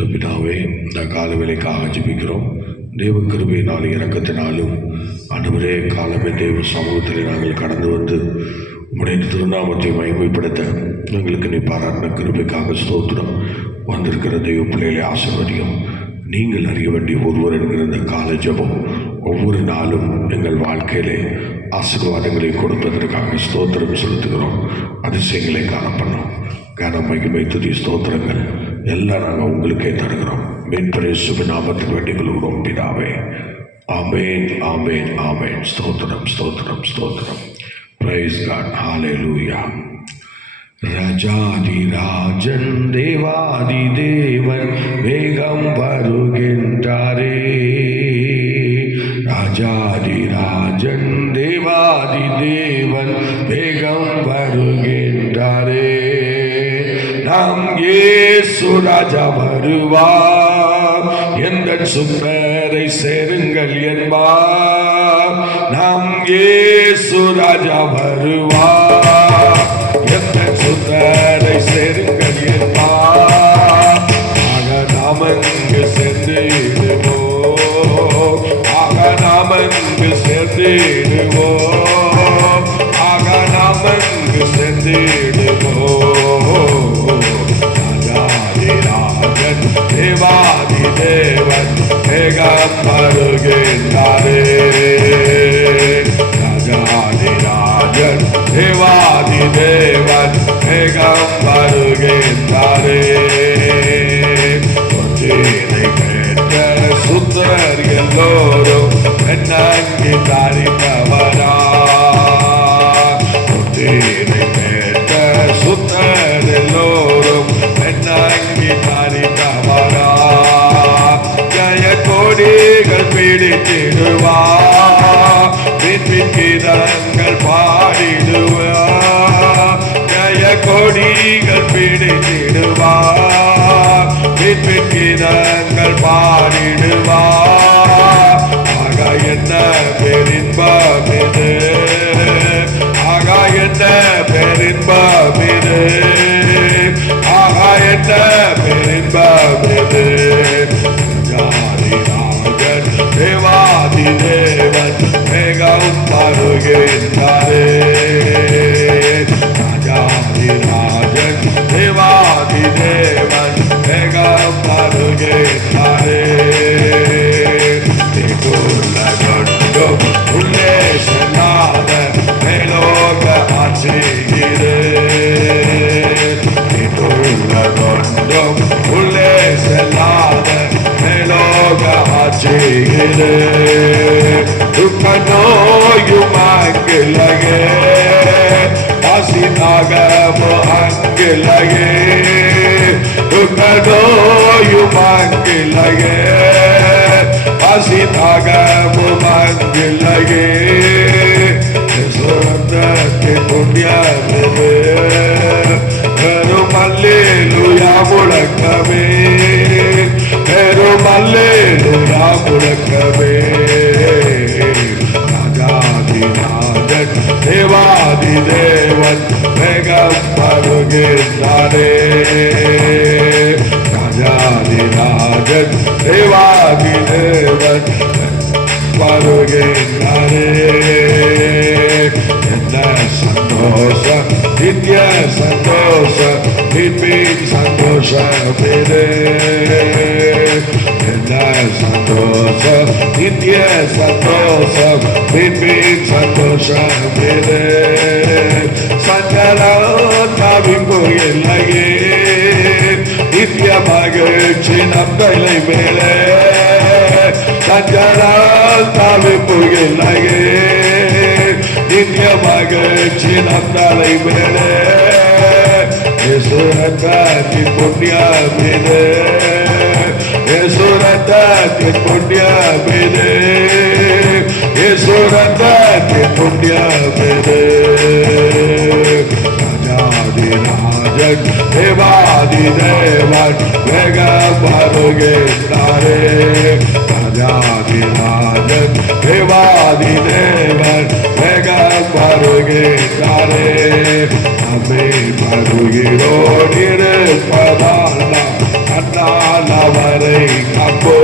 பரிசுத்தமுள்ள பிதாவே, இந்த கால வேளைக்காக ஜெபிக்கிறோம். தேவ கிருபையினாலும் இரக்கத்தினாலும் ஆண்டவரே, காலமே தேவ சமூகத்தில் நாங்கள் கடந்து வந்து உம்முடைய திருநாமத்தை மகிமைப்படுத்த எங்களுக்கு நீ பாராட்டின கிருபைக்காக ஸ்தோத்திரம். வந்திருக்கிற தெய்வ பிள்ளைகளை ஆசீர்வதியும். நீங்கள் அறிய வேண்டிய ஒருவர் என்கிற இந்த கால ஜெபம் ஒவ்வொரு நாளும் எங்கள் வாழ்க்கையிலே ஆசீர்வாதங்களை கொடுப்பதற்காக ஸ்தோத்திரம் செலுத்துகிறோம். அதிசயங்களை காணப்பண்ணோம். கன மகிமை துதி ஸ்தோத்திரங்கள் எல்லாம் நாங்கள் உங்களுக்கே தருகிறோம். மீன்பரே சுபநாமத்தில் வேண்டிக் கொள்கிறோம் பிதாவே. ஆமேன், ஆமேன், ஆமேன். ஸ்தோத்திரம், ஸ்தோத்திரம், ஸ்தோத்திரம். Praise God. ஹல்லேலூயா. ராஜாதி ராஜன் தேவாதி தேவன் வேகம் வருகின்றாரே. ராஜாதி ராஜன் தேவாதி தேவன் வேகம் வருகின்றாரே. நாம் இயேசு ராஜா வருவார், எந்த சுத்தரை சேருங்கள் என்பார். நாம் இயேசு ராஜா வருவார், எந்த சுத்தரை சேருங்கள் என்பார். ஆக நாம் அங்கு சேர்ந்திடுவோம், ஆக நாம் அங்கு சேர்ந்திடுவோம், ஆக நாம் அங்கு சேர்ந்திடுவோம். ராஜாதிராஜன் தேவாதி தேவன் வேகம் வருகின்றாரே. ராஜாதிராஜன் தேவாதி தேவன் வேகம் வருகின்றாரே. கொஞ்சினை கேட்ட சுத்தர் எல்லோரும் என்னங்கி தரித்தவரா. கொஞ்சினை கேட்ட சுத்தர் எல்லோரும் என்னங்கி தரித்தவரா. ஜய கொடிகள் பிடித்திடுவார், கீதங்கள் பாடிடுவார். ஜய கொடிகள் பிடித்திடுவார், கீதங்கள் பாடிடுவார். ஆக என்ன பெரின்பம் இது, ஆக என்ன பெரின்பம் இது, ஆக என்ன பெரின்பம் இது. ராஜாதிராஜன் தேவாதி தேவன் வேகம் வருகின்றாரே. ராஜாதிராஜன் தேவாதி தேவன் வேகம் வருகின்றாரே. கொண்டும் உள்ளே செல்லாத மேலோக ஆட்சிகிறே. கொண்டும் உள்ளே செல்லாத மேலோக ஆட்சிகிறே. துக்க நோயும் அங்கிலகே, ஆசினாகமோ அங்கிலகே. துக்க நோயும் அங்கிலகே, ஆசினாகமோ அங்கிலகே. சுரந்தத்தை புண்ணியமே பெரும் அல்லேலூயா முழக்கமே, பெரும் அல்லேலூயா முழக்கமே. ராஜாதிராஜன் தேவாதி தேவன் வேகம் வருகின்றாரே. ராஜாதிராஜன் தேவாதி தேவன் வருகின்றாரே. என்ன சந்தோஷம், நித்திய சந்தோஷம், மீட்பின் சந்தோஷம் இது. என்ன சந்தோஷம், நித்திய சந்தோஷம், மீட்பின் சந்தோஷம் இது. சஞ்சலம் தவிப்பு இல்லையே, நித்திய மகிழ்ச்சி நம் தலை மேலே. சஞ்சலம் தவிப்பு இல்லையே, நித்திய மகிழ்ச்சி நம் தலை மேலே. யேசுரத்தின் புண்ணியமிது, யேசுரத்தின் புண்ணியமிது, யேசுரத்தின் புண்ணியமிது. ராஜாதிராஜன் தேவாதி தேவன் வேகம் வருகின்றாரே. ராஜாதிராஜன் தேவாதி தேவன் வேகம் வருகின்றாரே. நம்மை வருகிறோம் இருப்பதால் கண்ணால் நல்லவரை காப்போ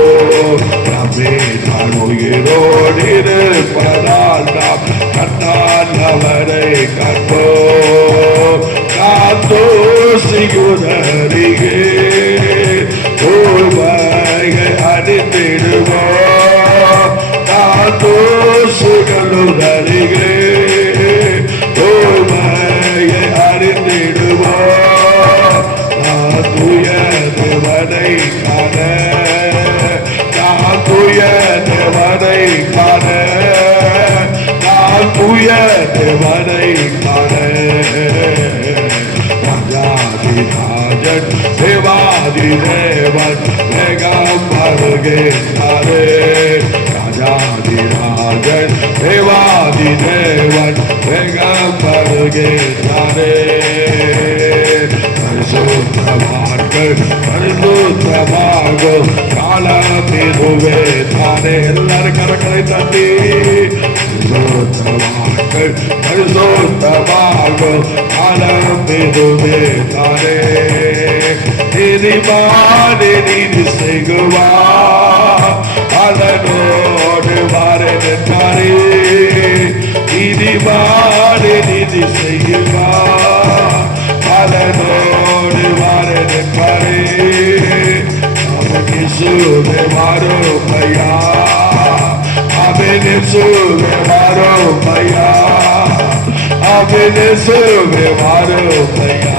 நம்மே நான் உயிரோடு இருப்பதால் நாம் கண்ணானவரை காப்போ காத்தோ சிகுதரிகே உண்மையை அறிந்திடுவோம் காத்தோ சுகலுதரிகே உண்மையை அறிந்திடுவோம் தூய தேவனை காண நான் தூய தேவனை காண நான் தூய தேவனை காண ராஜன் தேவாதி தேவன் வேகம் வருகிறாரே ராஜாதி ராஜன் தேவாதி தேவன் வேகம் வருகிறாரே பரிசுத்தவான்கள் பரிசுத்தமாகும் காலம் இதுவே தானே எல்லாரும் கரங்களை தட்டி பரிசுத்தவான்கள் பரிசுத்தமாகும் காலம் இதுவே தானே நீதிமானே நீதி செய்குவா பலனோடு வரட்டாரே நீதிமானே நீதி செய்குவா பலனோடு வரட்டாரே அவனுக்கு சுவே மாறோ பையா அவனே சுவே மாறோ பையா அவனே சுவே மாறோ பையா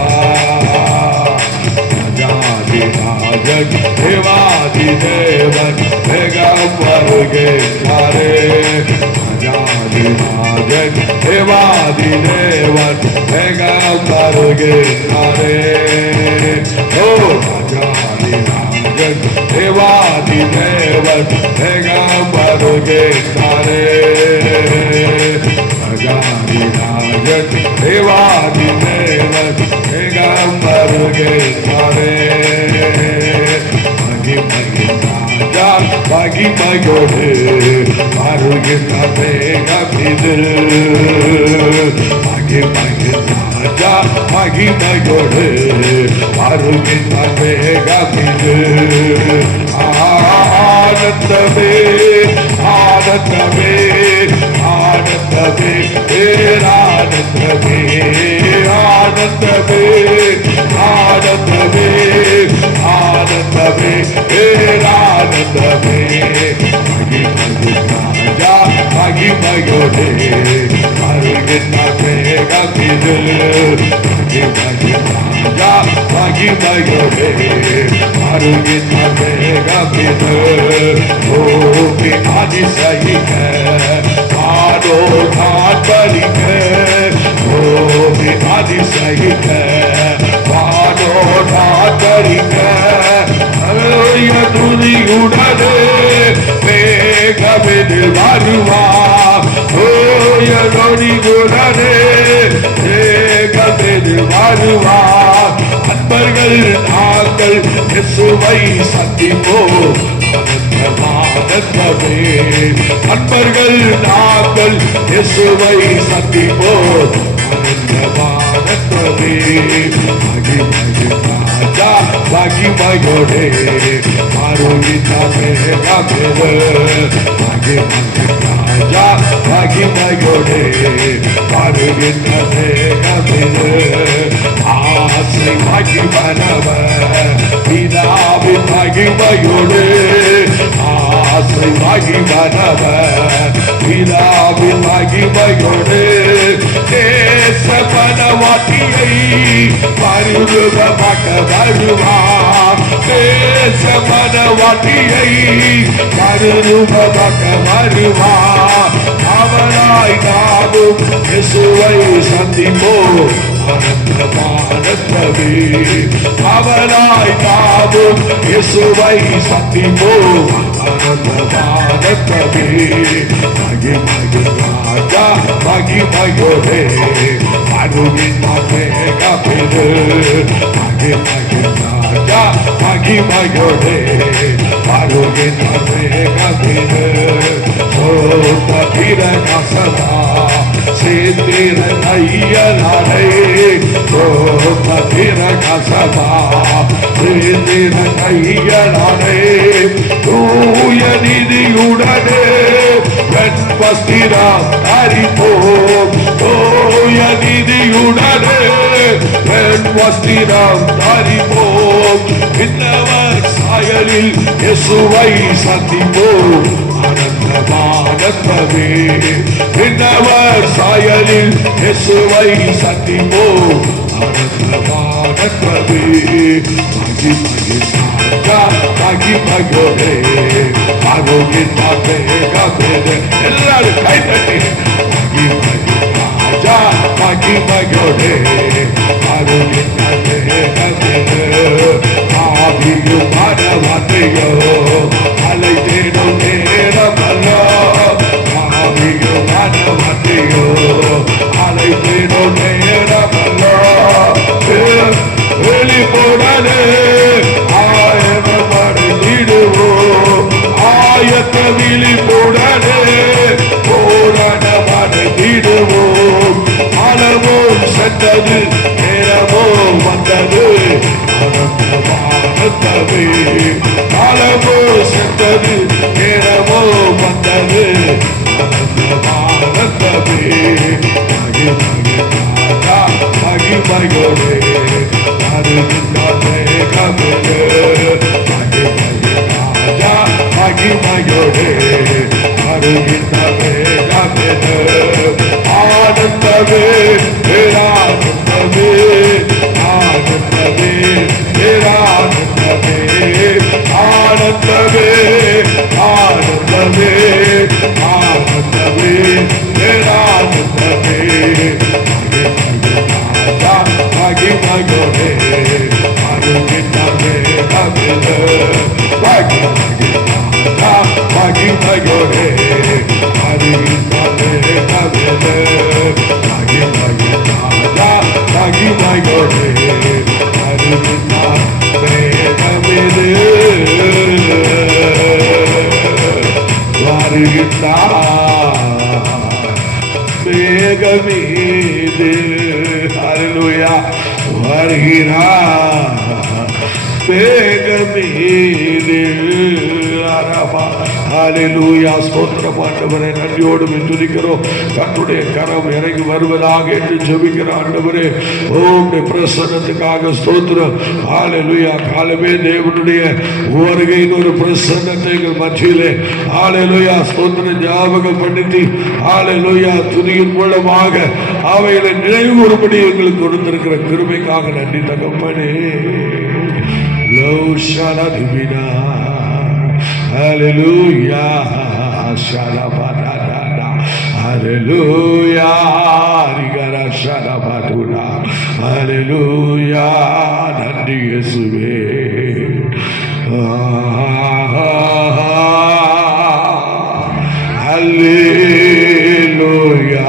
ராஜன் தேவாதி தேவன் வேகம் வருகிறாரே ராஜாதி ராஜன் தேவாதி தேவன் வேகம் வருகிறாரே ஓ ராஜாதி ராஜன் தேவாதி தேவன் வேகம் வருகிறாரே ராஜாதி ராஜன் தேவாதி தேவன் வேகம் வருகிறாரே மகிமையோடு வருகின்ற வேகமிது ராஜா மகிமையோடு வருகின்ற வேகமிது ஆனந்தமே ஆனந்தமே ஆனந்தமே பேரானந்தமே ஆனந்தமே ஆனந்தமே ஆனந்தமே பேரானந்தமே ராஜா மகிமையோடு வருகின்ற வேகமிது ராஜா மகிமையோடு வருகின்ற வேகமிது ஓகே அதிசயிக்க ஆடோ காண்பளிக்க ஓகே அதிசயிக்க ஆடோ காண்பளிக்க துதியுடனே வேகமெது வருவா ஓய நொடியுடனே வேகமெது வருவா அன்பர்கள் நாங்கள் இயேசுவை சந்திப்போம் ஆனந்தமே அன்பர்கள் நாங்கள் இயேசுவை சந்திப்போம் ஆனந்தமே ராஜா மகிமையோடு வருகின்ற வேகமிது ராஜா மகிமையோடு வருகின்ற வேகமிது ஆசை மகிமனவர் பிதாவின் மகிமையோடு ஆசை மகிமனவர் பிதாவின் மகிமையோடு தேச மனவாட்டியை மறுரூபமாக்க வருவார் தேச மனவாட்டியை மறுரூபமாக்க வருவார் அவனாய் நாமும் இயேசுவை சந்திப்போம் ஆனந்தமானந்தமே அவனாய் நாமும் இயேசுவை சந்திப்போம் ஆனந்தமானந்தமே மகிமை ராஜா மகிமையோடு வருகின்ற வேகமிது ராஜா மகிமையோடு வருகின்ற வேகமிது சோத்த பிரகாசமா சேந்திர ஐயனாரை பத்திர கசபா திர கையலானே தூய நிதியுடனே பெண் வஸ்திரம் தரிப்போம். தூய நிதியுடனே பெண் வஸ்திரம் தரிப்போம். விண்ணவர் சாயலில் இயேசுவை சந்திப்போம். ஆனந்தமானந்தமே விண்ணவர் சாயலில் இயேசுவை சந்திப்போம். ஆனந்தமானந்தமே மகிமையின் ராஜா மகிமையோடே ஆரோக்கிய மேகமே எல்லாரும் கைதட்டி மகிமையின் ராஜா மகிமையோடே ஆரோக்கிய மேகமே ஆவியும் மனவாதையோ அலை தேடும் நேரமல்லோ. ஆவியும் மனவாதையோ அலை தேடும் நேரமல்லோ. வெளிப்போடனே ஆயத்தமடைந்திடுவோம். ஆயத்த விழிப்போடனே போராட்டமடைந்திடுவோம். காலமோ சென்றது நேரமோ வந்தது. ஆனந்தமானந்தமே காலமோ சென்றது நேரமோ வந்தது. ஆனந்தமானந்தமே மகிமையோடே மகிமையோடே அருகின்றமே ஆனந்தமே பேரானந்தமே ஆனந்தமே பேரானந்தமே ஆனந்தமே ஆனந்தமே ஆனந்தமே பேரானந்தமே மகிமையோடே அருகின்றமே மகிமையோடே அருகின்றமே மகிமையோடே அருகின்றமே மேகமீது ஹல்லேலூயா வருகிறார். மேகமீது ஹல்லேலூயா ஸ்தோத்திரம் ஆண்டவரே. நன்றியோடு துதிக்கிறோம். கர்த்தருடைய கரம் இறங்கி வருவதாக என்று ஜெபிக்கிற ஆண்டவரே உம்முடைய பிரசன்னத்துக்காக ஸ்தோத்திரம். ஹல்லேலூயா. காலமே தேவனுடைய வருகையின் ஒரு பிரசன்னத்தை எங்கள் மத்தியிலே ஹல்லேலூயா ஸ்தோத்திரம் ஞாபகம் பண்ணிட்டு ஹல்லேலூயா துதியின் மூலமாக அவைகளை நினைவுறும்படி எங்களுக்கு கொடுத்திருக்கிற கிருபைக்காக நன்றி தகப்பனே. Hallelujah, shalabadada, hallelujah, rigara shalabaduna, hallelujah, nandi Yesuve, hallelujah,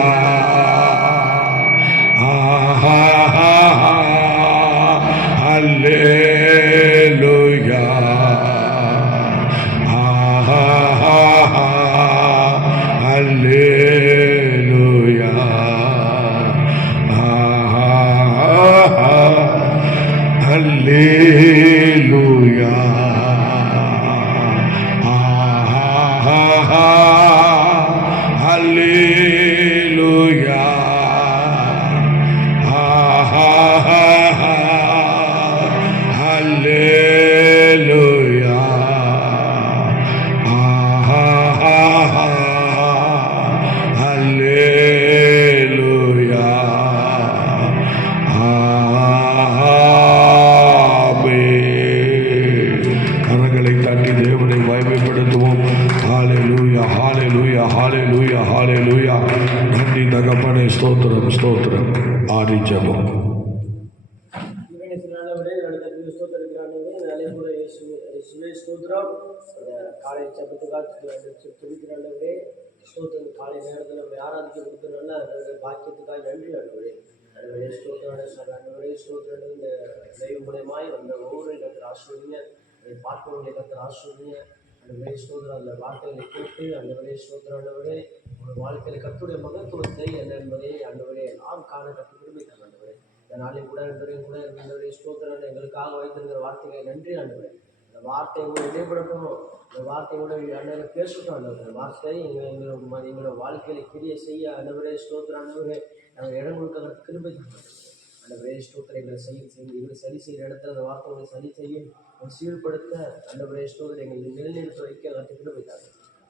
hallelujah. காலை நேரத்தில் நம்ம ஆராதிக்க கொடுத்தனால அந்த பாக்கியத்துக்காக நன்றி ஆண்டவரே. ஆண்டவரே ஸ்தோத்திரம் சார். ஆண்டவரே ஸ்தோத்திரம். இந்த தெய்வ மூலமாய் வந்த ஒவ்வொரு கத்தர் ஆசிர்வதிங்க. அதை பார்க்கக்கூடிய கத்தர் ஆசிர்வதிங்க. ஆண்டவரே ஸ்தோத்திரம். அந்த வார்த்தைகளை கேட்டு ஆண்டவரே ஸ்தோத்திரம். ஆண்டவரே ஒரு வாழ்க்கையில் கத்துடைய மகத்துவத்தை என்ன என்பதை ஆண்டவரே நாம் காண கற்று விரும்பித்தாங்க. ஆண்டவரே இந்த நாளில் கூட என்பதையும் கூட என்னுடைய ஸ்தோத்திரம் எங்களுக்காக வைத்திருக்கிற வார்த்தைகளை நன்றி ஆண்டவரே. இந்த வார்த்தையை கூட இடைப்படணும், இந்த வார்த்தையை கூட அண்ணன் பேசட்டும் ஆண்டவர். இந்த வார்த்தை எங்களோட வாழ்க்கையில கிரிய செய்ய ஆண்டவரே ஸ்தோத்திரம் ஆண்டவரே. நாங்கள் இடம் கொடுக்க கிருபை ஆண்டவரே ஸ்தோத்திரம். எங்களை எங்களை சரி செய்கிற இடத்துல அந்த வார்த்தைகளை சரி செய்யும் சீர்படுத்த ஆண்டவரே ஸ்தோத்திரம் எங்களை நிலைநிறுத்த வைக்க கற்று கிருபை தாங்க.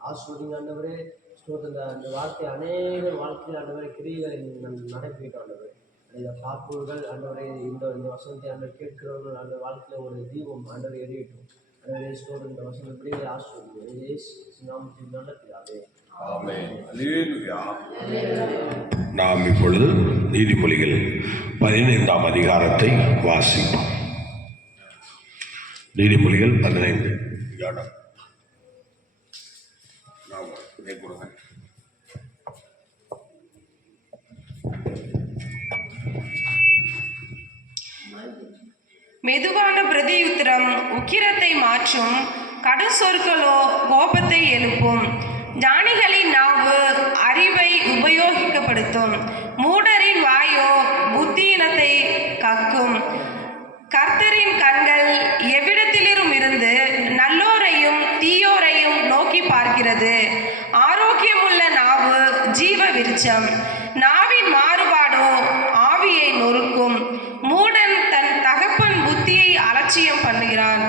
ஆஸ்வதிங்க ஆண்டவரே ஸ்தோத்திரம். அந்த வார்த்தை அநேக வாழ்க்கையில் ஆண்டவரை கிரியைகளை நடைபெற்றோம் ஆண்டவரே. இந்த பார்ப்பவர்கள் ஆண்டவரை இந்த வசனத்தை ஆண்டவர் கேட்கிறவர்கள் அந்த வாழ்க்கையில் ஒரு தீபம் ஆண்டவரை எரியட்டும். ஆண்டவரே ஸ்தோத்திரம். இந்த வசனம் இப்படியே ஆஸ்வதிங்க நாமத்தின் நல்ல பிதாவே. நாம் இப்பொழுது நீதிமொழிகள் 15ஆம் அதிகாரத்தை வாசிப்போம். நீதிமொழிகள் 15. மெதுவான பிரதியுத்தரம் உக்கிரத்தை மாற்றும், கடும் சொற்களோ கோபத்தை எழுப்பும். ஞானிகளின் நாவு அறிவை உபயோகிக்கப்படுத்தும், மூடரின் வாயோ புத்தியினத்தை கக்கும். கர்த்தரின் கண்கள் எவ்விடத்திலும் இருந்து நல்லோரையும் தீயோரையும் நோக்கி பார்க்கிறது. ஆரோக்கியமுள்ள நாவு ஜீவ விருட்சம், நாவின் மாறுபாடோ ஆவியை நொறுக்கும். மூடன் தன் தகப்பன் புத்தியை அலட்சியம் பண்ணுகிறான்,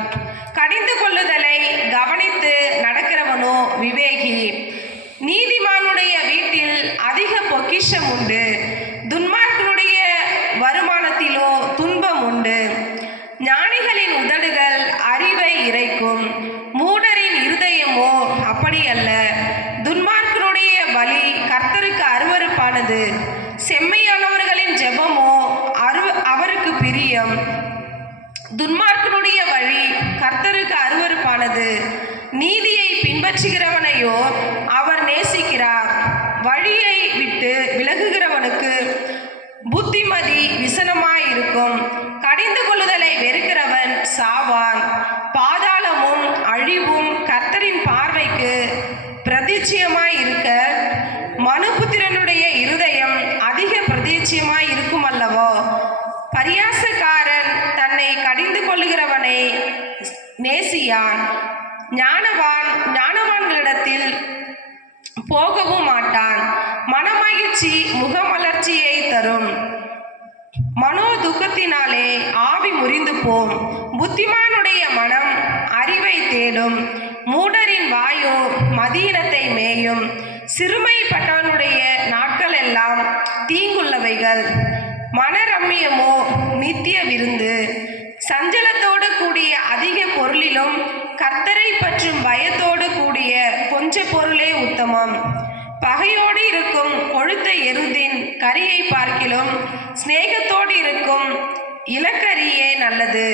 கடிந்து கொள்ளுதலை கவனித்து நடக்கிறவனோ விவேகி. நீதிமானுடைய வீட்டில் அதிக பொக்கிஷம் உண்டு, துன்மார்க்கனுடைய வருமானத்திலோ துன்பம் உண்டு. ஞானிகளின் உதடுகள் அறிவை இறைக்கும், மூடரின் இருதயமோ அப்படியல்ல. துன்மார்க்கனுடைய பலி கர்த்தருக்கு அருவருப்பானது, செம்மையானவர்களின் ஜெபமோ அவருக்கு பிரியம். துன்மார்க்கனுடைய வழி கர்த்தருக்கு அருவருப்பானது, நீதியை பின்பற்றுகிறவனையோ அவர் நேசிக்கிறார். வழியை விட்டு விலகுகிறவனுக்கு புத்திமதி விசனமாயிருக்கும், கடிந்து கொள்ளுதலை வெறுக்கிறவன் சாவான். பாதாளமும் அழிவும் கர்த்தரின் பார்வைக்கு பிரதிச்சியமாயிருக்க, மனுபுத்திரனுடைய இருதயம் அதிக பிரதிச்சியமாய் இருக்கும் அல்லவோ. பரியாசக்காரன் தன்னை கடிந்து கொள்ளுகிறவனை நேசியான், ஞானவான்களிடத்தில் போகவும் மாட்டான். மனமகிழ்ச்சி முகமலர்ச்சியை தரும், மனோ துக்கத்தினாலே ஆவி முறிந்து போம். புத்திமானுடைய மனம் அறிவை தேடும், மூடரின் வாயோ மதியினத்தை மேயும். சிறுமைப்பட்டவனுடைய நாட்கள் எல்லாம் தீங்குள்ளவைகள், மனரம்மியமோ நித்திய விருந்து. சஞ்சலத்தோடு கூடிய அதிக பொருளிலும் கர்த்தரை பற்றும் பயத்தோடு கூடிய கொஞ்ச பொருளே உத்தமம். பகையோடு இருக்கும் கொழுத்த எருதின் கரியை பார்க்கிலும் சிநேகத்தோடு இருக்கும் இலக்கரியே நல்லது.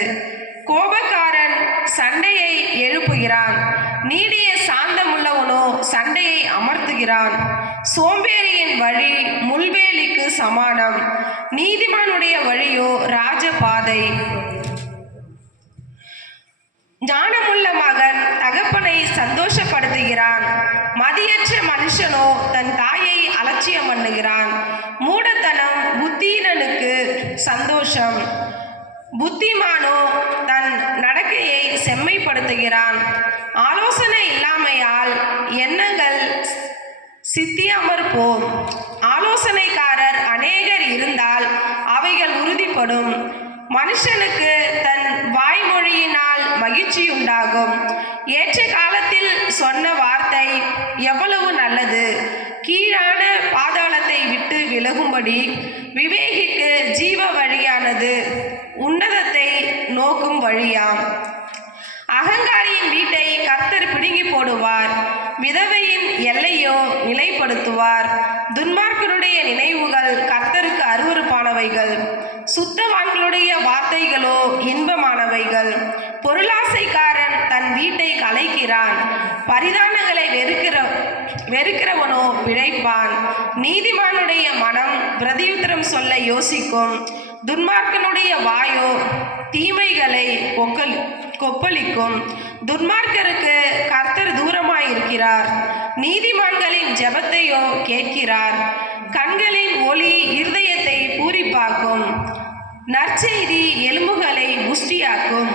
கோபக்காரன் சண்டையை எழுப்புகிறான், நீடிய சாந்தமுள்ளவனோ சண்டையை அமர்த்துகிறான். சோம்பேறியின் வழி முள்வேலிக்கு சமானம், நீதிமானுடைய வழியோ ராஜபாதை. ஞானமுள்ள மகன் தகப்பனை சந்தோஷப்படுத்துகிறான், மதியற்ற மனுஷனோ தன் தாயை அலட்சியம் பண்ணுகிறான். மூடத்தனம் புத்தியினனுக்கு சந்தோஷம், புத்திமானோ தன் நடக்கையை செம்மைப்படுத்துகிறான். ஆலோசனை இல்லாமையால் எண்ணங்கள் சித்தியாமற் போம், ஆலோசனைக்காரர் அநேகர் இருந்தால் அவைகள் உறுதிப்படும். மனுஷனுக்கு தன் வாய்மொழியினால் மகிழ்ச்சி உண்டாகும், ஏற்ற காலத்தில் சொன்ன வார்த்தை எவ்வளவு நல்லது. கீழான பாதாளத்தை விட்டு விலகும்படி விவேகிக்கு ஜீவ வழியானது, உன்னதத்தை நோக்கும் வழியாம். அகங்காரியின் வீட்டை கர்த்தர் பிடுங்கி போடுவார், விதவையின் எல்லையோ நிலைப்படுத்துவார். துன்மார்க்கருடைய நினைவுகள் கர்த்தருக்கு அருவருப்பானவைகள், சுத்தவான்களுடைய வார்த்தைகளோ இன்பமானவைகள். பொருளாசைக்காரன் தன் வீட்டை கலைக்கிறான், பரிதானங்களை வெறுக்கிறவனோ பிழைப்பான். நீதிமானுடைய மனம் பிரதியுத்தரம் சொல்ல யோசிக்கும், துன்மார்க்கனுடைய வாயோ தீமைகளை கொப்பளிக்கும். துன்மார்க்கருக்கு கர்த்தர் தூரமாயிருக்கிறார், நீதிமான்களின் ஜெபத்தையோ கேட்கிறார். கண்களின் ஒளி இருதயத்தை பூரிப்பாக்கும், நற்செய்தி எலும்புகளை புஷ்டியாக்கும்.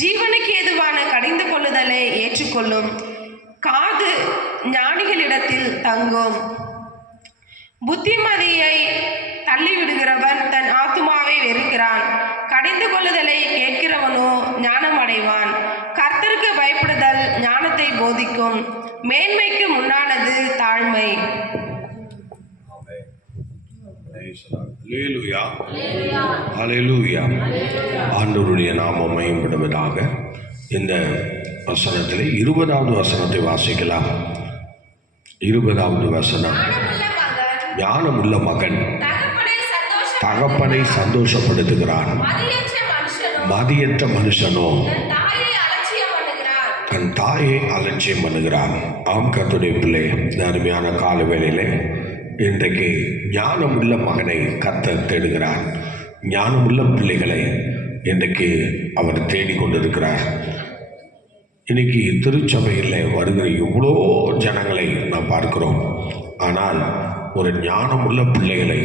ஜீவனுக்கு ஏதுவான கடிந்து கொள்ளுதலை ஏற்றுக்கொள்ளும். காது ஞானிகளிடத்தில் தங்கும். புத்திமதியை தள்ளிவிடுகிறவன் தன் ஆத்துமாவை வெறுக்கிறான். கடிந்து கொள்ளுதலை கேட்கிறவனோ ஞானம் அடைவான். கர்த்தருக்கு பயப்படுதல் ஞானத்தை போதிக்கும். மேன்மைக்கு முன்னானது தாழ்மை. அல்லேலூயா, அல்லேலூயா. ஆண்டவருடைய நாமம் மகிமைப்படுவதாக. இந்த வசனத்திலே 20வது வசனத்தை வாசிக்கலாம். 20வது வசனம். ஞானமுள்ள மகன் தகப்பனை சந்தோஷப்படுத்துகிறான். மதியற்ற மனுஷனோ தன் தாயை அலட்சியம் பண்ணுகிறான். ஆம் கர்த்தருடைய பிள்ளை, இந்த அருமையான கால வேளையிலே இன்றைக்கு ஞானமுள்ள மகனை கர்த்தர் தேடுகிறார். ஞானமுள்ள பிள்ளைகளை இன்றைக்கு அவர் தேடிக்கொண்டிருக்கிறார். இன்னைக்கு திருச்சபையில் வருகிற இவ்வளோ ஜனங்களை நாம் பார்க்கிறோம். ஆனால் ஒரு ஞானமுள்ள பிள்ளைகளை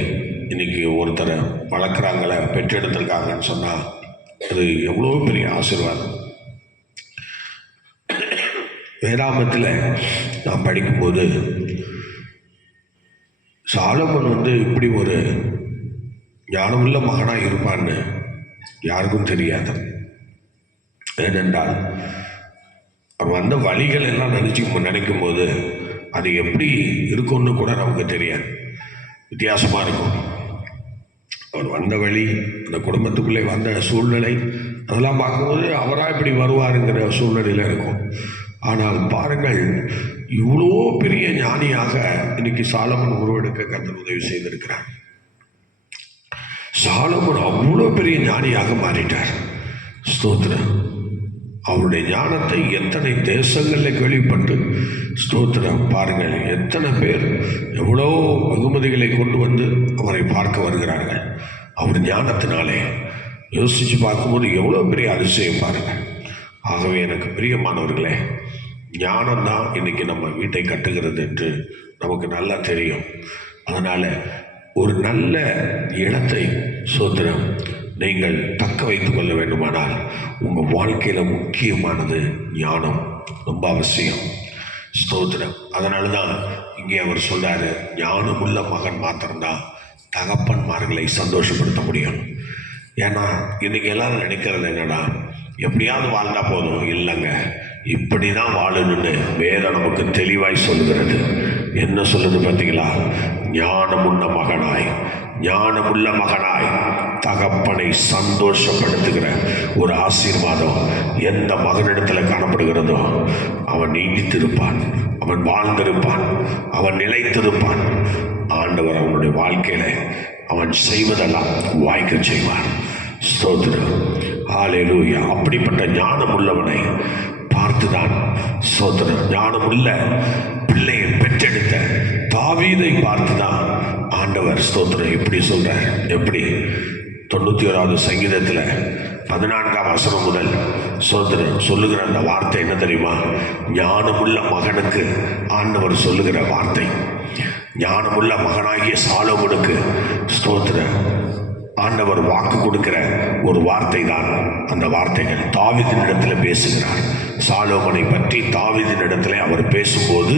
இன்னைக்கு ஒருத்தரை வளர்க்குறாங்கள, பெற்றெடுத்திருக்காங்கன்னு சொன்னால் அது எவ்வளோ பெரிய ஆசீர்வாதம். வேதாகமத்தில் நான் படிக்கும்போது சாலமோன் இப்படி ஒரு ஞானமுள்ள மகனாக இருப்பான்னு யாருக்கும் தெரியாது. ஏனென்றால் அவன் வந்த வழிகள் எல்லாம் நினைக்கும் போது அது எப்படி இருக்கும்னு கூட நமக்கு தெரியாது. வித்தியாசமாக இருக்கும். அவர் வந்த வழி, அந்த குடும்பத்துக்குள்ளே வந்த சூழ்நிலை, அதெல்லாம் பார்க்கும்போது அவராக இப்படி வருவாருங்கிற சூழ்நிலையில் இருக்கும். ஆனால் பாருங்கள், இவ்வளோ பெரிய ஞானியாக இன்னைக்கு சாலமோன் உருவெடுக்க கர்த்தர் உதவி செய்திருக்கிறார். சாலமோன் அவ்வளோ பெரிய ஞானியாக மாறிட்டார். ஸ்தோத்திரம். அவருடைய ஞானத்தை எத்தனை தேசங்களில் கேள்விப்பட்டு ஸ்தோத்திரம். பாருங்கள், எத்தனை பேர் எவ்வளோ வெகுமதிகளை கொண்டு வந்து அவரை பார்க்க வருகிறார்கள் அவர் ஞானத்தினாலே. யோசித்து பார்க்கும்போது எவ்வளோ பெரிய அதிசயம் பாருங்கள். ஆகவே எனக்கு பிரியமானவர்களே, ஞானம்தான் இன்னைக்கு நம்ம வீட்டை கட்டுகிறது என்று நமக்கு நல்லா தெரியும். அதனால் ஒரு நல்ல இடத்தை ஸ்தோத்திரம் நீங்கள் தக்க வைத்துக் கொள்ள வேண்டுமானால் உங்கள் வாழ்க்கையில் முக்கியமானது ஞானம், ரொம்ப அவசியம். ஸ்தோத்திரம். அதனால தான் இங்கே அவர் சொல்றாரு, ஞானமுள்ள மகன் மாத்திரம்தான் தகப்பன்மார்களை சந்தோஷப்படுத்த முடியும். ஏன்னா இன்னைக்கு எல்லாரும் நினைக்கிறது என்னன்னா, எப்படியாவது வாழ்ந்தா போதும். இல்லைங்க, இப்படி தான் வாழணும்னு வேதம் நமக்கு தெளிவாய் சொல்லுகிறது. என்ன சொல்லுது பார்த்தீங்களா? ஞானமுள்ள மகனாய் தகப்பனை சந்தோஷப்படுத்துகிற ஒரு ஆசீர்வாதம் எந்த மகனிடத்தில் காணப்படுகிறதோ அவன் நீடித்திருப்பான், அவன் வாழ்ந்திருப்பான், அவன் நிலைத்திருப்பான். ஆண்டவர் அவனுடைய வாழ்க்கையில அவன் செய்வதெல்லாம் வாய்க்க செய்வார். ஸ்தோத்திரம். ஹல்லேலூயா. அப்படிப்பட்ட ஞானம் உள்ளவனை பார்த்துதான் ஸ்தோத்திரம், ஞானமுள்ள பிள்ளையை பெற்றெடுத்த தாவீதை பார்த்துதான் ஆண்டவர் ஸ்தோத்திரம் எப்படி சொல்றார். எப்படி 91வது சங்கீதத்தில் 14ஆம் வசனம் முதல் ஸ்தோத்திரம் சொல்லுகிற அந்த வார்த்தை என்ன தெரியுமா? ஞானமுள்ள மகனுக்கு ஆண்டவர் சொல்லுகிற வார்த்தை. ஞானமுள்ள மகனாகிய சாலோமோனுக்கு ஸ்தோத்திரம் ஆண்டவர் வாக்கு கொடுக்கிற ஒரு வார்த்தை தான் அந்த வார்த்தைகள். தாவீதினிடத்தில் பேசுகிறார். சாலோமோனை பற்றி தாவீதினிடத்தில் அவர் பேசும்போது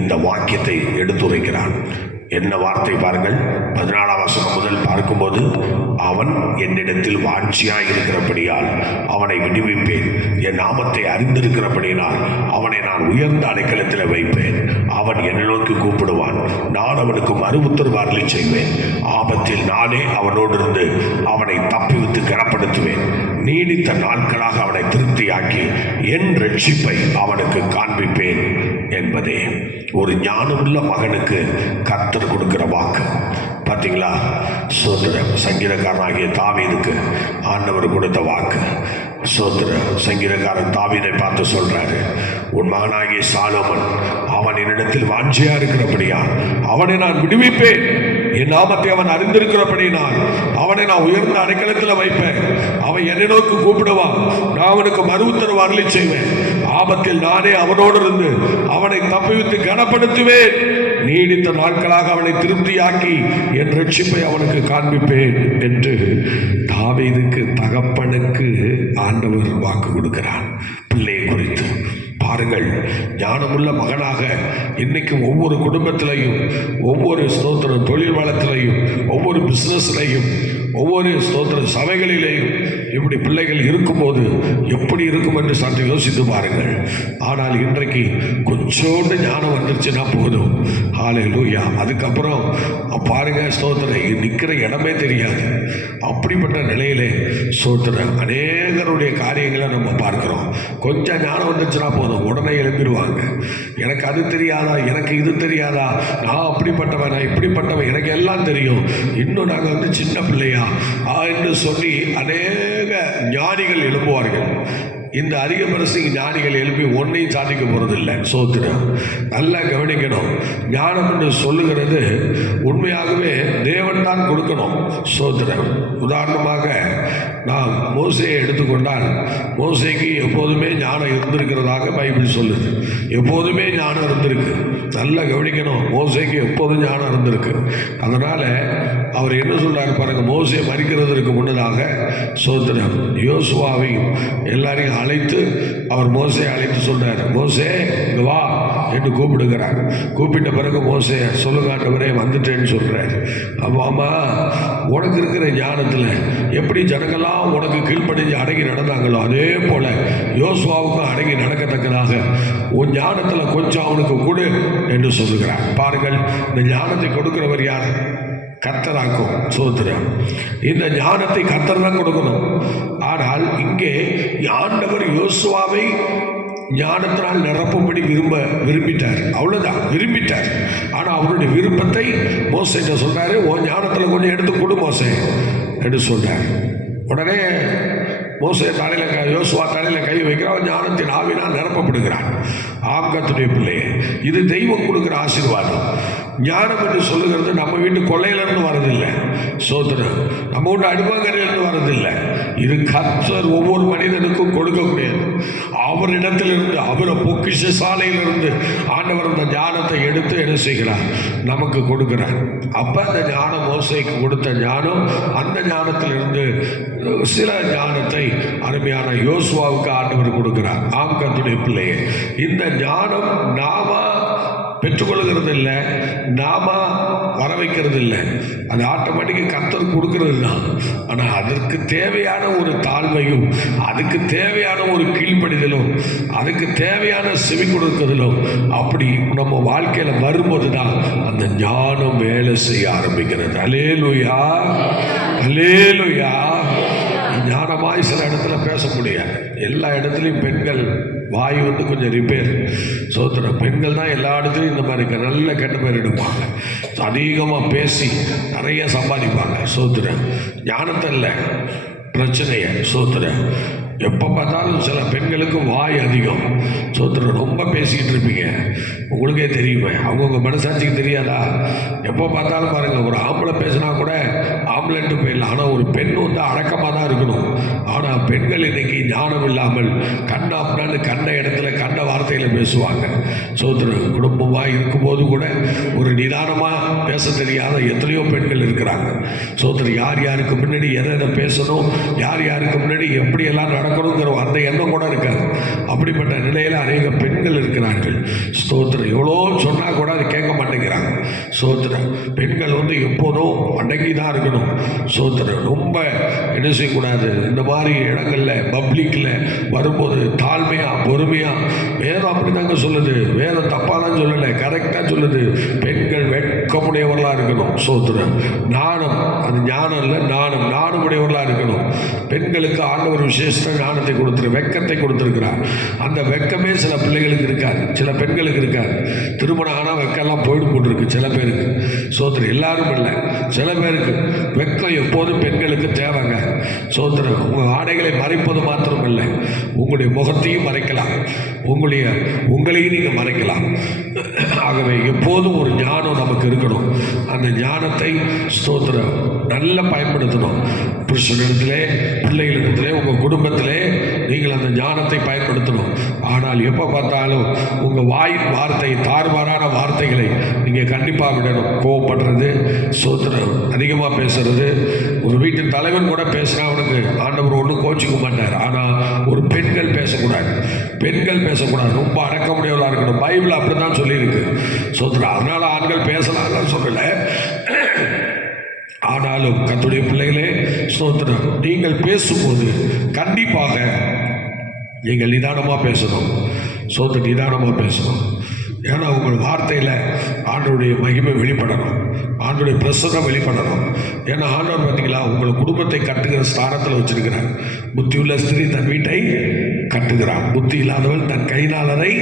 இந்த வாக்கியத்தை எடுத்துரைக்கிறார். என்ன வார்த்தை பாருங்கள். 14ஆம் வசனம் முதல் பார்க்கும்போது, அவன் என்னிடத்தில் வாஞ்சியாய் இருக்கிறபடியால் அவனை விடுவிப்பேன், என் நாமத்தை அறிந்திருக்கிறபடியால் அவனை நான் உயர்ந்த அடைக்கலத்தில் வைப்பேன். அவன் என்னை நோக்கி கூப்பிடுவான், நான் அவனுக்கு மறு உத்தரவு அருளி செய்வேன். ஆபத்தில் நானே அவனோடு இருந்து அவனை தப்பிவித்து கனப்படுத்துவேன். நீடித்த நாட்களாக அவனை திருப்தியாக்கி என் ரட்சிப்பை அவனுக்கு காண்பிப்பேன் என்பதே ஒரு ஞானமுள்ள மகனுக்கு கர்த்தர் கொடுக்கிற வாக்கு. பார்த்தீங்களா? சோத்திரம். சங்கீதக்காரனாகிய தாவீதுக்கு ஆண்டவர் கொடுத்த வாக்கு. சோத்திரம். சங்கீதக்காரன் தாவீதை பார்த்து சொல்றாரு, உன் மகனாகிய சாலோமன் அவன் என்னிடத்தில் வாஞ்சியா இருக்கிறபடியா அவனை நான் விடுவிப்பேன், என் நாமத்தை அவன் அறிந்திருக்கிறபடினால் அவனை நான் உயர்ந்த அடைக்கலத்தில் வைப்பேன். அவன் என்னை நோக்கி கூப்பிடுவான், நான் அவனுக்கு மறு உத்தரவு அருளி செய்வேன். ஆபத்தில் நானே அவனோடு இருந்து அவனை தப்பிவித்து கனப்படுத்துவேன். நீடித்த நாட்களாக அவனை திருப்தியாக்கி என் ரட்சிப்பை அவனுக்கு காண்பிப்பேன் என்று தாவீதுக்கு தகப்பனுக்கு ஆண்டவர் வாக்கு கொடுக்கிறார் பிள்ளையை குறித்து. பாருங்கள், ஞானமுள்ள மகனாக இன்னைக்கு ஒவ்வொரு குடும்பத்திலையும், ஒவ்வொரு ஸ்தோத்திர தொழில் வளத்திலையும், ஒவ்வொரு பிஸ்னஸ்லையும், ஒவ்வொரு ஸ்தோத்திர சபைகளிலேயும் இப்படி பிள்ளைகள் இருக்கும்போது எப்படி இருக்கும் என்று சற்று யோசித்து பாருங்கள். ஆனால் இன்றைக்கு கொஞ்சோண்டு ஞானம் வந்துருச்சுன்னா போதும். ஹல்லேலூயா. அதுக்கப்புறம் பாருங்க, ஸ்தோத்திரம் நிற்கிற இடமே தெரியாது. அப்படிப்பட்ட நிலையிலே ஸ்தோத்திரம் அநேகருடைய காரியங்களை நம்ம பார்க்கிறோம். கொஞ்சம் ஞானம் வந்துருச்சுன்னா போதும், உடனே எழுப்பிடுவாங்க. எனக்கு அது தெரியாதா, எனக்கு இது தெரியாதா, நான் அப்படிப்பட்டவன், நான் இப்படிப்பட்டவன், எனக்கு எல்லாம் தெரியும், இன்னும் நாங்கள் வந்து சின்ன பிள்ளையா என்று சொல்லி அநேக ஞானிகள் எழுப்புவார்கள். இந்த அதிக பரிசு ஞானிகள் எழுப்பி ஒன்றையும் சாதிக்க போகிறதில்லை. சோத்திரம் நல்லா கவனிக்கணும். ஞானம் என்று சொல்லுகிறது உண்மையாகவே தேவன் தான் கொடுக்கணும். சோத்திரம் உதாரணமாக நான் மோசையை எடுத்துக்கொண்டால், மோசைக்கு எப்போதுமே ஞானம் இருந்திருக்கிறதாக பைபிள் சொல்லுது. எப்போதுமே ஞானம் இருந்திருக்கு. நல்லா கவனிக்கணும், மோசைக்கு எப்போதும் ஞானம் இருந்திருக்கு. அதனால் அவர் என்ன சொல்றாரு பாருங்க, மோசே மரிக்கிறதற்கு முன்னதாக சோத்திரம் யோசுவாவையும் எல்லாரையும் அழைத்து அவர் மோசே அழைத்து சொல்றாரு, மோசே இங்க வா என்று கூப்பிடுகிறார். கூப்பிட்ட பிறகு மோசே சொல்லுங்க ஆண்டவரே வந்துட்டேன்னு சொல்றாரு. ஆமா, உனக்கு இருக்கிற ஞானத்தில் எப்படி ஜனங்கள்லாம் உனக்கு கீழ்ப்படிஞ்சு அடங்கி நடந்தாங்களோ அதே போல யோசுவாவுக்கும் அடங்கி நடக்கத்தக்கதாக உன் ஞானத்தில் கொஞ்சம் அவனுக்கு கொடு என்று சொல்லுகிறார். பாருங்கள், இந்த ஞானத்தை கொடுக்கிறவர் யார்? கர்த்தராக்கும். சோத்திரம் இந்த ஞானத்தை கர்த்தர் தான் கொடுக்கணும். ஆனால் இங்கே ஆண்டவர் யோசுவாவை ஞானத்தினால் நிரப்பும்படி விரும்பிட்டார். அவ்வளவுதான், விரும்பிட்டார். ஆனால் அவருடைய விருப்பத்தை மோசேட்ட சொல்றாரு, உன் ஞானத்தில் கொஞ்சம் எடுத்து கொடு மோசே என்று சொல்றார். உடனே மோசே தலையில் யோசுவா தலையில் கை வைக்கிறான், ஞானத்தின் ஆவினால் நிரப்பப்படுகிறான். ஆங்கத்துடைய பிள்ளையே, இது தெய்வம் கொடுக்குற ஆசீர்வாதம். ஞானம் என்று சொல்லுகிறது நம்ம வீட்டு கொள்ளையிலிருந்து வரதில்லை. சோதனம் நம்ம வீட்டு அடிமங்கரையிலிருந்து வரதில்லை. இது கர்த்தர் ஒவ்வொரு மனிதனுக்கும் கொடுக்கக்கூடியது. அவரிடத்திலிருந்து, அவர் பொக்கிஷ சாலையிலிருந்து ஆண்டவர் அந்த ஞானத்தை எடுத்து என்ன செய்கிறார், நமக்கு கொடுக்கிறார். அப்போ அந்த ஞானம் மோசைக்கு கொடுத்த ஞானம், அந்த ஞானத்திலிருந்து சில ஞானத்தை அருமையான யோசுவாவுக்கு ஆண்டவர் கொடுக்கிறார். ஆங்கத்துடைய பிள்ளையே, இந்த ஞானம் நாம பெற்றுக்கொள்கிறது இல்லை, நாம வர வைக்கிறது இல்லை, அது ஆட்டோமேட்டிக்காக கர்த்தர் கொடுக்கறது தான். ஆனால் அதற்கு தேவையான ஒரு தாழ்மையும், அதுக்கு தேவையான ஒரு கீழ்ப்படிதலும், அதுக்கு தேவையான செவி கொடுக்குதலும் அப்படி நம்ம வாழ்க்கையில் வரும்போது தான் அந்த ஞானம் வேலை செய்ய ஆரம்பிக்கிறது. அல்லேலூயா, அல்லேலூயா. ஞானமாய் சில இடத்துல பேச முடியாது. எல்லா இடத்துலையும் பெண்கள் வாய் வந்து கொஞ்சம் ரிப்பேர். சோத்திரம் பெண்கள் தான் எல்லா இடத்துலையும் இந்த மாதிரி நல்ல கெட்ட பேர் எடுப்பாங்க. அதிகமாக பேசி நிறைய சம்பாதிப்பாங்க. சோத்திரம் ஞானத்தை இல்லை பிரச்சனையை. சோத்திரம் எப்போ பார்த்தாலும் சில பெண்களுக்கு வாய் அதிகம். சோத்திரம் ரொம்ப பேசிக்கிட்டு இருப்பீங்க, உங்களுக்கே தெரியுமே, அவங்கவுங்க மனசாட்சிக்கு தெரியாதா? எப்போ பார்த்தாலும் பாருங்கள், ஒரு ஆம்பளை பேசினா கூட ஆம்பளைன்ட்டு போயிடலாம். ஆனால் ஒரு பெண் வந்து அடக்கமாக தான் இருக்கணும். ஆனால் பெண்கள் இன்னைக்கு ஞானம் இல்லாமல் கண்ட அப்படின்னு கண்ட இடத்துல கண்ட வார்த்தையில் பேசுவாங்க. சோத்திரம் குடும்பமாக இருக்கும்போது கூட ஒரு நிதானமாக பேச தெரியாத எத்தனையோ பெண்கள் இருக்கிறாங்க. சோத்திரம் யார் யாருக்கு முன்னாடி எதை பேசணும், யார் யாருக்கு முன்னாடி எப்படியெல்லாம் நடக்கணுங்கிற அந்த எண்ணம் கூட இருக்காது. அப்படிப்பட்ட நிலையில் அநேக பெண்கள் இருக்கிறார்கள். ஸ்தோத்திரம் எவ்வளோ சொன்னால் கூட அது கேட்க மாட்டேங்கிறாங்க. சோத்திரம் பெண்கள் வந்து எப்போதும் அடங்கி தான் இருக்கணும். சோத்திரம் ரொம்ப என்ன செய்யக்கூடாது, இந்த மாதிரி இடங்களில் பப்ளிக்கில் வரும்போது தாழ்மையாக பொறுமையாக, வேதம் அப்படி தாங்க சொல்லுது, வேதம் தப்பாக தான் சொல்லலை, கரெக்டாக சொல்லுது. பெண்கள் வெட்கமுடையவர்களாக இருக்கணும். சோத்திரம் நாணம், அது ஞானம் இல்லை, நாணம், நாணமுடையவர்களாக இருக்கணும். பெண்களுக்கு ஆண்டவர் விசேஷ ஞானத்தை கொடுத்துரு, வெட்கத்தை கொடுத்துருக்கிறார். அந்த வெட்கமே சில பிள்ளைகளுக்கு இருக்காது, சில பெண்களுக்கு இருக்காது. திருமணம் ஆனால் வெக்கெல்லாம் போயிட்டு போட்டுருக்கு சில பேருக்கு. சோத்திரம் எல்லாரும் இல்லை, சில பேருக்கு வெக்கம் எப்போதும் பெண்களுக்கு தேவைங்க. சோத்திரம் உங்கள் ஆடைகளை மறைப்பது மாத்திரம் இல்லை, உங்களுடைய முகத்தையும் மறைக்கலாம், உங்களையும் நீங்கள் மறைக்கலாம். ஆகவே எப்போதும் ஒரு ஞானம் நமக்கு இருக்கணும். அந்த ஞானத்தை ஸ்தோத்திரம் நல்லா பயன்படுத்தணும். புருஷனிடத்திலே, பிள்ளைகளிடத்திலே, உங்கள் குடும்பத்திலே நீங்கள் அந்த ஞானத்தை பயன்படுத்தணும். ஆனால் எப்போ பார்த்தாலும் உங்கள் வாயின் வார்த்தை தாறுமாறான வார்த்தைகளை நீங்கள் கண்டிப்பாக விடணும். கோவப்படுறது, சோத்திரம் அதிகமாக பேசுறது. ஒரு வீட்டின் தலைவன் கூட பேசுனா அவனுக்கு ஆண்டவர் ஒன்றும் கோச்சிக்க மாட்டார். ஆனால் ஒரு பெண்கள் பேசக்கூடாது, பெண்கள் பேசக்கூடாது, ரொம்ப அடக்க முடியவளாக இருக்கணும். பைபிள் அப்படி தான் சொல்லியிருக்கு. சோத்திரம் அதனால் ஆண்கள் பேசலாம் சொல்லலை. ஆனாலும் கர்த்தருடைய பிள்ளைகளே ஸ்தோத்திரம், நீங்கள் பேசும்போது கண்டிப்பாக நீங்கள் நிதானமாக பேசணும். ஸ்தோத்திரம், நிதானமாக பேசணும். ஏன்னா உங்கள் வார்த்தையில் ஆண்டவருடைய மகிமை வெளிப்படணும், ஆண்டவருடைய பிரசன்னம் வெளிப்படணும். ஏன்னா ஆண்டவர் பார்த்தீங்களா உங்கள் குடும்பத்தை கட்டுகிற ஸ்தானத்தில் வச்சிருக்கிறார். புத்தியுள்ள ஸ்திரீ தன் வீட்டை கட்டுகிறார், புத்தி இல்லாதவள் தன் கைநாளரை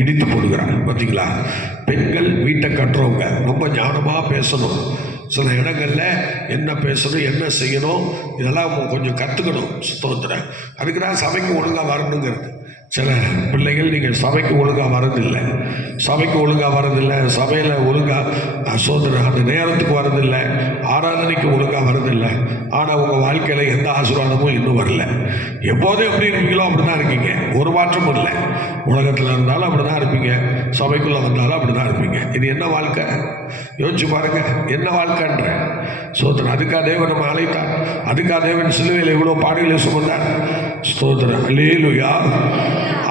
இடித்து போடுகிறார். பார்த்தீங்களா, பெண்கள் வீட்டை கட்டுறவங்க ரொம்ப ஞானமாக பேசணும். சில இடங்களில் என்ன பேசணும், என்ன செய்யணும், இதெல்லாம் கொஞ்சம் கற்றுக்கணும். ஸ்தோத்திரம். அதுக்கு தான் சபைக்கு ஒழுங்காக வரணுங்கிறது. சில பிள்ளைகள் நீங்கள் சபைக்கு ஒழுங்காக வரதில்லை, சபைக்கு ஒழுங்காக வரதில்லை, சபையில் ஒழுங்காக சோதனை அந்த நேரத்துக்கு வரதில்லை, ஆராதனைக்கு ஒழுங்காக வரதில்லை. ஆனால் உங்கள் வாழ்க்கையில் எந்த ஆசீர்வாதமும் இன்னும் வரல. எப்போதும் எப்படி இருப்பீங்களோ அப்படி தான் இருக்கீங்க, ஒரு மாற்றமும் இல்லை. உலகத்தில் இருந்தாலும் அப்படி தான் இருப்பீங்க, சபைக்குள்ளே வந்தாலும் அப்படி தான் இருப்பீங்க. இது என்ன வாழ்க்கை? யோசிச்சு பாருங்க, என்ன வாழ்க்கைன்ற ஸ்தோத்திரம். அதுக்காக தேவன் நம்ம அழைத்தார், அதுக்காக தேவன் சிலுவையில் இவ்வளோ பாடுகளை சுமந்தார். ஸ்தோத்திரம், அல்லேலூயா.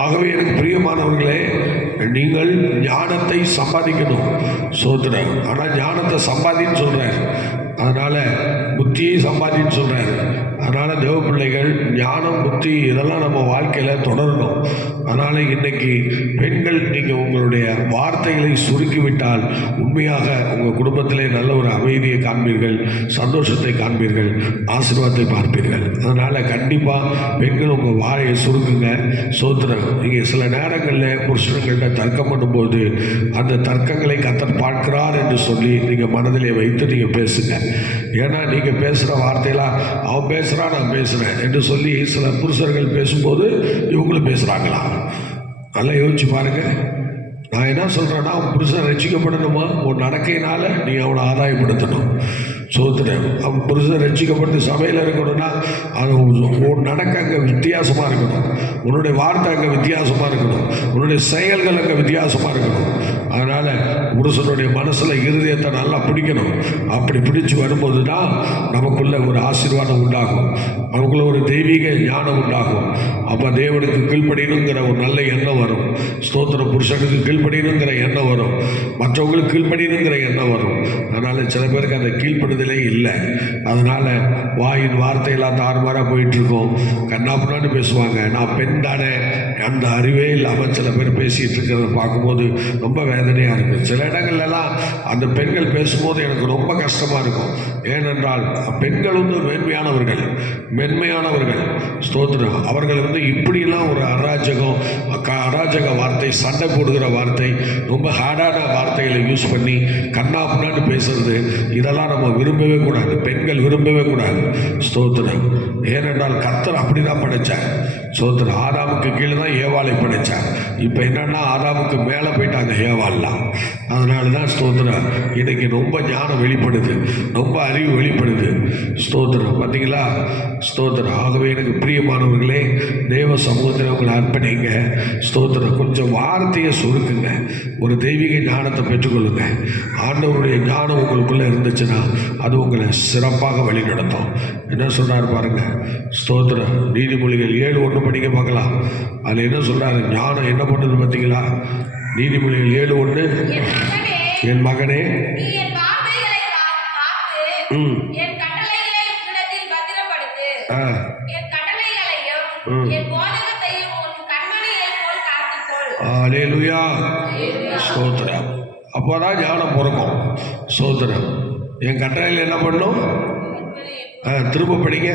ஆகவே எனக்கு பிரியமானவர்களே, நீங்கள் ஞானத்தை சம்பாதிக்கணும். ஸ்தோத்திரம். ஆனால் ஞானத்தை சம்பாதின்னு சொல்கிறார், அதனால் புத்தியை சம்பாதின்னு சொல்கிறார். அதனால் தேவ பிள்ளைகள் ஞானம், புத்தி இதெல்லாம் நம்ம வாழ்க்கையில் தொடரணும். அதனால் இன்றைக்கி பெண்கள் நீங்கள் உங்களுடைய வார்த்தைகளை சுருக்கிவிட்டால் உண்மையாக உங்கள் குடும்பத்திலே நல்ல ஒரு அமைதியை காண்பீர்கள், சந்தோஷத்தை காண்பீர்கள், ஆசீர்வாதத்தை பார்ப்பீர்கள். அதனால் கண்டிப்பாக பெண்கள் உங்கள் வாயை சுருக்குங்க. சோத்திரம். நீங்கள் சில நேரங்களில் புருஷன்கள்கிட்ட தர்க்கம் பண்ணும்போது அந்த தர்க்கங்களை கர்த்தர் பார்க்கிறார் என்று சொல்லி நீங்கள் மனதிலே வைத்து நீங்கள் பேசுங்க. ஏன்னா நீங்கள் பேசுகிற வார்த்தையெல்லாம் அவன் பேசுகிறான் நான் பேசுகிறேன் என்று சொல்லி சில புருஷர்கள் பேசும்போது இவங்களும் பேசுகிறாங்களா? நல்லா யோசிச்சு பாருங்கள். நான் என்ன சொல்கிறேன்னா, அவன் புருஷன் ரட்சிக்கப்படணுமா, உன் நடக்கையினால் நீ அவனை ஆதாயப்படுத்தணும். சோத்திரம். அவன் புருஷன் ரட்சிக்கப்பட்டு சபையில் இருக்கணும்னா அது உன் நடக்க அங்கே வித்தியாசமாக இருக்கணும், உன்னுடைய வார்த்தை அங்கே வித்தியாசமாக இருக்கணும், உன்னுடைய செயல்கள் அங்கே வித்தியாசமாக இருக்கணும். அதனால் புருஷனுடைய மனசில் இருதயத்தை நல்லா பிடிக்கணும். அப்படி பிடிச்சி வரும்போது தான் நமக்குள்ள ஒரு ஆசீர்வாதம் உண்டாகும், நமக்குள்ள ஒரு தெய்வீக ஞானம் உண்டாகும். அப்போ தேவனுக்கு கீழ்ப்படியணுங்கிற ஒரு நல்ல எண்ணம் வரும். ஸ்தோத்திர. புருஷனுக்கு கீழ்ப்படியணுங்கிற எண்ணம் வரும், மற்றவங்களுக்கு கீழ்ப்படியணுங்கிற எண்ணம் வரும். அதனால் சில பேருக்கு அந்த கீழ்ப்படுதலே இல்லை. அதனால் வாயின் வார்த்தையெல்லாம் தாறுமாறாக போயிட்டுருக்கோம், கண்ணாப்புனான்னு பேசுவாங்க. நான் பெண் தானே, அந்த அறிவே இல்லாமல் சில பேர் பேசிகிட்டு இருக்கிறத பார்க்கும்போது ரொம்ப வேதனையாக இருக்குது. சில இடங்கள்லாம் அந்த பெண்கள் பேசும்போது எனக்கு ரொம்ப கஷ்டமாக இருக்கும். ஏனென்றால் பெண்கள் வந்து மென்மையானவர்கள், மென்மையானவர்கள். ஸ்தோத்திரம். அவர்கள் வந்து இப்படிலாம் ஒரு அராஜக வார்த்தை, சண்டை போடுகிற வார்த்தை, ரொம்ப ஹார்டான வார்த்தைகளை யூஸ் பண்ணி கண்ணாப்புனான்னு பேசுறது, இதெல்லாம் நம்ம விரும்பவே கூடாது, பெண்கள் விரும்பவே கூடாது. ஸ்தோத்திரம். ஏனென்றால் கர்த்தர் அப்படி தான் படைத்தார். ஸ்தோத்திரம். ஆதாமுக்கு கீழே தான் ஏவாளை படைத்தார். இப்போ என்னன்னா ஆதாமுக்கு மேலே போயிட்டாங்க ஏவாள்லாம். அதனால தான் ஸ்தோத்திரம் இன்னைக்கு ரொம்ப ஞானம் வெளிப்படுது, ரொம்ப அறிவு வெளிப்படுது. ஸ்தோத்திரம். பார்த்தீங்களா? ஸ்தோத்திரம். ஆகவே எனக்கு பிரியமானவர்களே, தேவ சமூகத்தில் உங்களை அர்ப்பணிங்க. ஸ்தோத்திரம். கொஞ்சம் வார்த்தையை சுருக்குங்க, ஒரு தெய்வீக ஞானத்தை பெற்றுக்கொள்ளுங்க. ஆண்டவருடைய ஞானம் உங்களுக்குள்ளே இருந்துச்சுன்னா அது உங்களை சிறப்பாக வழி நடத்தும். என்ன சொல்கிறார் பாருங்க. ஸ்தோத்திரம். நீதிமொழிகள் 7:1 படிக்க பார்க்கலாம். அதில் என்ன சொல்கிறாரு? ஞானம் என்ன பண்ணுது பார்த்தீங்களா? நீதிமொழிகள் 7:1, என் மகனே அல்லேலூயா. ஸ்தோத்திரம். அப்போதான் ஞானம் பிறக்கும். ஸ்தோத்திரம். என் கட்டளையில் என்ன பண்ணும்? திரும்ப படிங்க.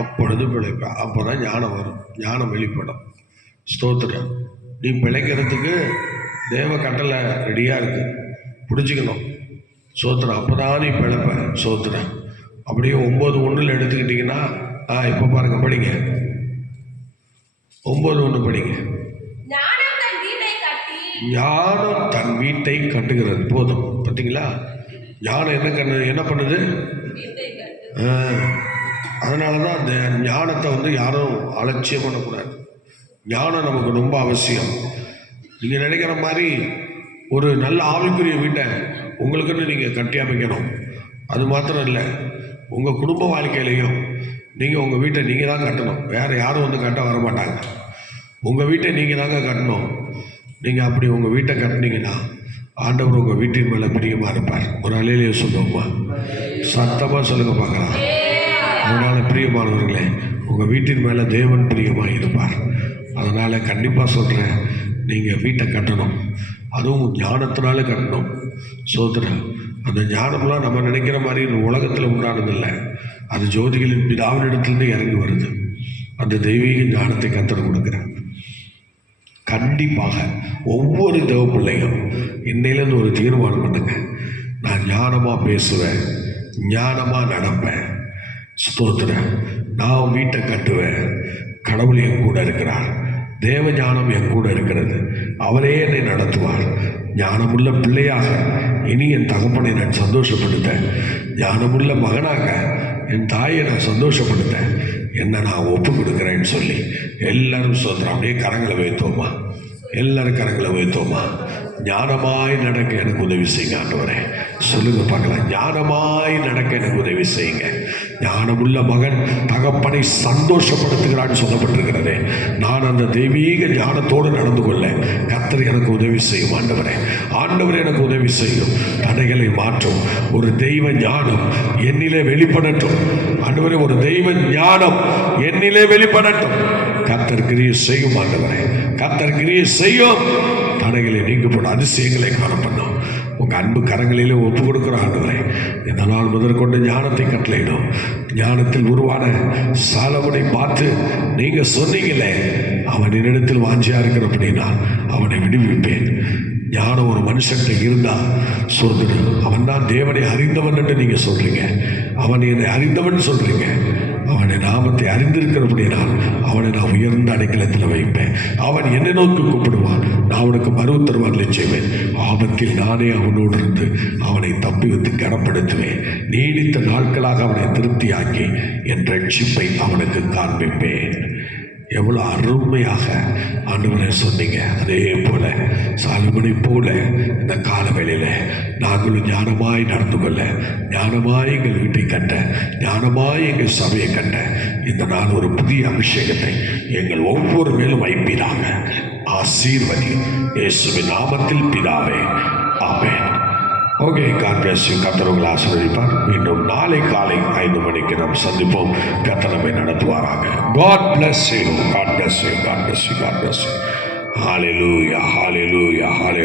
அப்பொழுது பிழைப்பா. அப்போதான் ஞானம் வரும், ஞானம் வெளிப்படும். ஸ்தோத்திரம். நீ பிழைக்கிறதுக்கு தேவ கட்டளை ரெடியாக இருக்கு, பிடிச்சிக்கணும். சோத்திரம். அப்போ தான் நீ பிழைப்ப. சோத்திரம். அப்படியே 9:1 எடுத்துக்கிட்டிங்கன்னா இப்போ பாருங்க, படிங்க. 9:1 படிங்க. ஞானம் தன் வீட்டை கட்டுகிறது. போதும். பார்த்தீங்களா? ஞானம் என்ன பண்ணுது? அதனால தான் அந்த ஞானத்தை வந்து யாரும் அலட்சியம் பண்ணக்கூடாது. ஞானம் நமக்கு ரொம்ப அவசியம். நீங்கள் நினைக்கிற மாதிரி ஒரு நல்ல ஆவிக்குரிய வீட்டை உங்களுக்குன்னு நீங்கள் கட்டி அமைக்கணும். அது மாத்திரம் இல்லை, உங்கள் குடும்ப வாழ்க்கையிலையும் நீங்கள் உங்கள் வீட்டை நீங்கள் தான் கட்டணும். வேறு யாரும் வந்து கட்ட வர மாட்டாங்க. உங்கள் வீட்டை நீங்கள் தாங்க கட்டணும். நீங்கள் அப்படி உங்கள் வீட்டை கட்டினீங்கன்னா ஆண்டவர் உங்கள் வீட்டின் மேலே பிரியமாக இருப்பார். ஒரு அலையிலேயே சொல்லுவோம்மா, சத்தமாக சொல்லுங்க பார்க்கலாம். அதனால் பிரியமானவர்களே, உங்கள் வீட்டின் மேலே தேவன் பிரியமாக இருப்பார். அதனால் கண்டிப்பாக சொல்கிறேன், நீங்கள் வீட்டை கட்டணும். அதுவும் ஞானத்தினால கட்டணும். சோதரன், அந்த ஞானம்லாம் நம்ம நினைக்கிற மாதிரி இந்த உலகத்தில் உண்டானதில்லை. அது ஜோதிகளின் பிதாவினிடத்துலேருந்து இறங்கி வருது. அந்த தெய்வீக ஞானத்தை கத்தர் கொடுக்குறார். கண்டிப்பாக ஒவ்வொரு தேவ பிள்ளையும் இன்னையிலேருந்து ஒரு தீர்மானம் பண்ணுங்க. நான் ஞானமாக பேசுவேன், ஞானமாக நடப்பேன். ஸ்தோத்திரம். நான் வீட்டை கட்டுவேன். கடவுள் என் கூட இருக்கிறார். தேவ ஞானம் என் கூட இருக்கிறது. அவரே என்னை நடத்துவார். ஞானமுள்ள பிள்ளையாக இனி என் தகப்பனை நான் சந்தோஷப்படுத்தேன். ஞானமுள்ள மகனாக என் தாயை நான் சந்தோஷப்படுத்தேன். என்ன நான் ஒப்பு கொடுக்குறேன்னு சொல்லி எல்லாரும் சொல்கிறோம். அப்படியே கரங்களை வைத்தோமா? எல்லாரும் கரங்களை வைத்தோமா? ஞானமாய் நடக்க எனக்கு உதவி செய்யுங்க ஆண்டவரே. சொல்லுங்க பார்க்கலாம். ஞானமாய் நடக்க எனக்கு உதவி செய்யுங்க. ஞானமுள்ள மகன் தகப்பனை சந்தோஷப்படுத்துகிறான்னு சொல்லப்பட்டிருக்கிறதே. நான் அந்த தெய்வீக ஞானத்தோடு நடந்து கொள்ள கர்த்தர் எனக்கு உதவி செய்யும் ஆண்டவரே. ஆண்டவர் எனக்கு உதவி செய்யும். தடைகளை மாற்றும் ஒரு தெய்வ ஞானம் என்னிலே வெளிப்படட்டும் ஆண்டவரே. ஒரு தெய்வ ஞானம் என்னிலே வெளிப்படட்டும். கர்த்தர் கிரியை செய்யும் ஆண்டவரே. கர்த்தர் கிரியை செய்யும். தடைகளை நீக்கப்படும், அதிசயங்களை காணப்படும். உங்கள் அன்பு கரங்களிலே ஒப்பு கொடுக்குற ஆண்டவரே, இந்த நாள் முதற்கொண்டு ஞானத்தை கட்டளையிடும். ஞானத்தில் உருவான சாலமனை பார்த்து நீங்கள் சொன்னீங்களே, அவன் என்னிடத்தில் வாஞ்சியா இருக்கிறபடினா அவனை விடுவிப்பேன். ஞானம் ஒரு மனுஷன்கிட்ட இருந்தால் சொல்லுங்க, அவன் தான் தேவனை அறிந்தவன் என்று நீங்கள் சொல்கிறீங்க. அவன் என்னை அறிந்தவன் சொல்கிறீங்க. அவனை நாமத்தை அறிந்திருக்கிறபடினால் அவனை நான் உயர்ந்த அடைக்கலத்தில் வைப்பேன். அவன் என்னை நோக்கி கூப்பிடுவான், நான் அவனுக்கு மறுத்தருவார்களை செய்வேன். ஆபத்தில் நானே அவனோடு இருந்து அவனை தப்பி வைத்து கனப்படுத்துவேன். நீடித்த நாட்களாக அவனை திருப்தியாக்கி என் ரட்சிப்பை அவனுக்கு காண்பிப்பேன். எவ்வளோ அருமையாக ஆண்டவரே சொன்னீங்க. அதே போல சாலமோனை போல இந்த காலவேளையில் நாங்களும் ஞானமாய் நடந்து கொள்ள, ஞானமாய் எங்கள் வீட்டை கட்ட, ஞானமாய் எங்கள் சபையை கட்ட இந்த நாள் ஒரு புதிய அபிஷேகத்தை எங்கள் ஒவ்வொரு மேலும் வைப்பீராக. ஆசீர்வதி இயேசுவின் நாமத்தில் பிதாவே, ஆமென். Okay, God bless you. கர்த்தர் உங்களை ஆசீர்வதிப்பார். மீண்டும் நாளை காலை 5 மணிக்கு நாம் சந்திப்போம். கர்த்தர் நம்மை நடத்துவாராக. God bless you. God bless you. God bless you. God bless you. ஹalleluya, hallelujah, hallelujah.